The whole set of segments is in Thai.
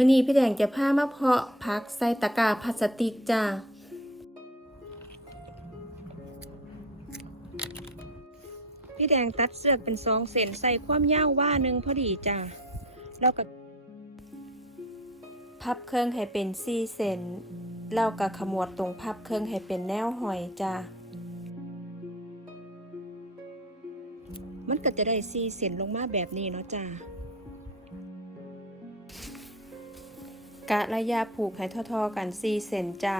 มื้อนี้พี่แดงจะพามาเพาะพักใส่ตะกร้าพลาสติกจ้าพี่แดงตัดเสือกเป็นสองเส้นใส่ความยาวว่าหนึ่งพอดีจ้าแล้วก็พับเครื่องให้เป็นสี่เส้นแล้วก็ขมวดตรงพับเครื่องให้เป็นแนวหอยจ้ามันก็จะได้สี่เส้นลงมาแบบนี้เนาะจ้า กะระยะผูกให้ทอๆกันสี่เส้นจ้า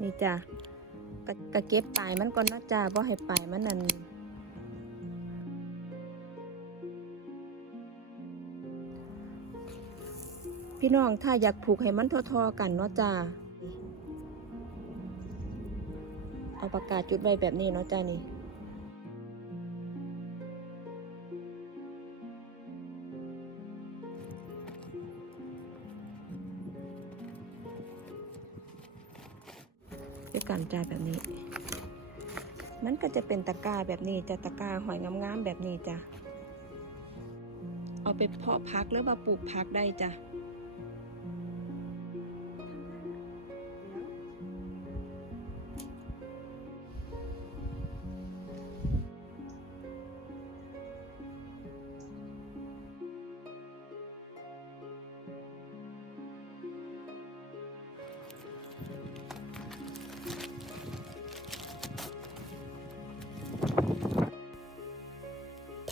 นี่จ้ะกะกะเก็บปลายมันก่อนนะจ้าบ่ให้ปลายมันนั่นพี่น้องถ้าอยากผูกให้มันทอๆกันเนาะจ้า เอาปากกาจุดไว้แบบนี้เนาะจ้านี่ จ้าแบบนี้ มันก็จะเป็นตะกร้าแบบนี้จะตะกร้าหอยงามๆแบบนี้จ้ะเอาไปเพาะพักหรือว่าปลูกพักได้จ้ะ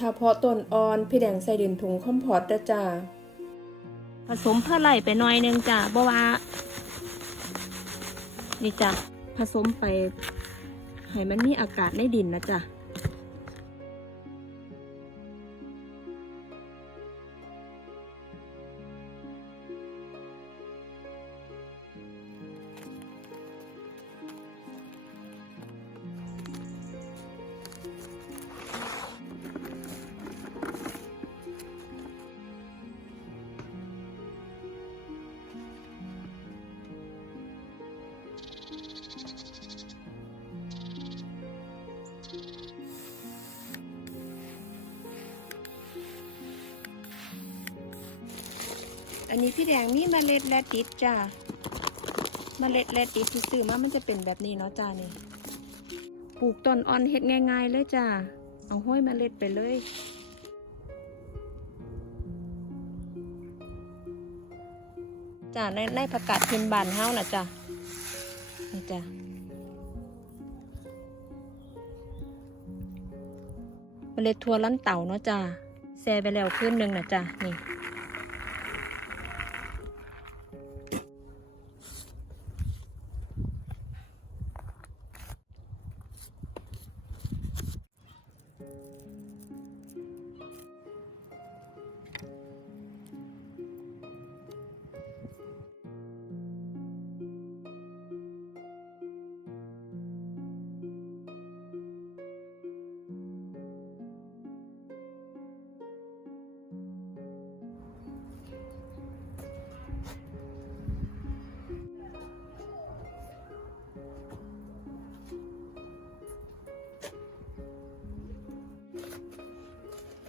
ถ้าเพาะต้นอ่อนพี่แดงใส่ดินถุงคอมพอตด้จ้า ผสมเพื่อไหลไปหน่อยหนึงจ้ะบ่ว่า นี่จ้ะผสมไปให้มันมีอากาศในดินนะจ้ะ อันนี้พี่แดงมีเมล็ดและติดจ้าเมล็ดและติดที่ซื้อมามันจะเป็นแบบนี้เนาะจ้านี่ ปลูกต้นอ่อนเฮ็ดง่ายๆเลยจ้า เอาห้อยเมล็ดไปเลยจ้าในในผักกาดพื้นบานเฮ้าน่ะจ้านี่จ้าเมล็ดทั่วลันเต่าเนาะจ้าแซ่ไปแล้วคืนหนึ่งนะจ้านี่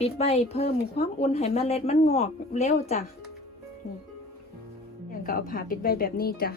ปิดใบเพิ่มความอุ่นให้เมล็ดมันงอกเร็วจ้ะนี่อย่างก็เอาผ้าปิดใบแบบนี้จ้ะ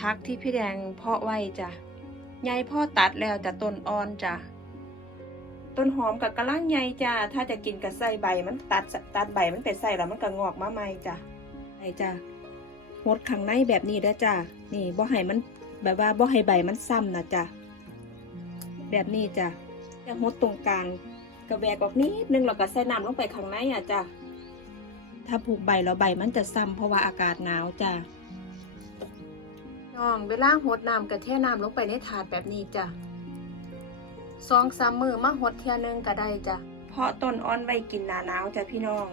พักที่พี่แดงเพาะไว้จ้ะใหญ่พ่อตัดแล้วจะต้นอ่อนจ้ะต้นหอมกับกระลังใหญ่จ้ะถ้าจะกินกับใส่ใบมันตัดตัดใบมันไปใส่แล้วมันก็งอกมาใหม่จ้ะไอ้จ้ะหดข้างในแบบนี้ได้จ้ะนี่บ่ให้มันแบบว่าบ่ให้ใบมันซ้ำนะจ้ะแบบนี้จ้ะจะหดตรงกลางกระแวกออกนิดนึงแล้วก็ใส่น้ำลงไปข้างในอะจ้ะถ้าผูกใบแล้วใบมันจะซ้ำเพราะว่าอากาศหนาวจ้ะ น้องเวลาหดน้ำกระเทน้ำลงไปในถาดแบบนี้จ้ะสองสามมือมาหดเทียหนึงก็ได้จ้ะ เพาะต้นอ่อนไว้กินหนาหนาวจ้ะพี่น้อง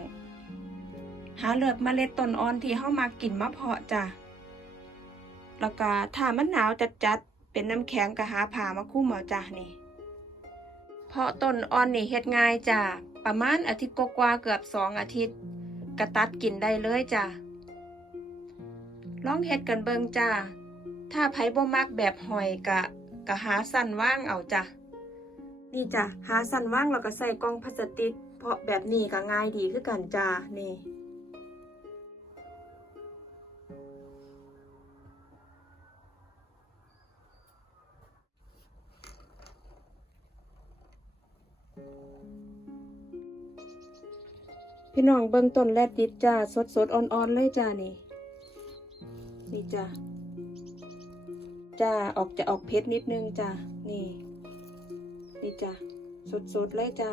หาเลือดเมล็ดต้นอ่อนที่เข้ามากินมาเพาะจ้ะ แล้วก็ถ้ามันหนาวจัดจัดๆเป็นน้ำแข็งก็หาผ้ามาคุ้มเอาจ้ะนี่ เพาะต้นอ่อนนี่เฮ็ดง่ายจ้ะ ประมาณอาทิตย์กว่าเกือบสองอาทิตย์กระตัดกินได้เลยจ้ะ ลองเฮ็ดกันเบิงจ้า ถ้าไผบ่มักแบบหอยกะกะหาสั้นว่างเอาจ้ะ นี่จ้ะหาสั้นว่างแล้วก็ใส่กล่องพลาสติก เพราะแบบนี้ก็ง่ายดีคือกันจ้านี่พี่น้องเบิ่งต้นแรดดิบจ้าสดๆอ่อนๆเลยจ้านี่ นี่จ้า จ้าออกจะออกเพชรนิดนึงจ้านี่ นี่จ้าสดๆเลยจ้า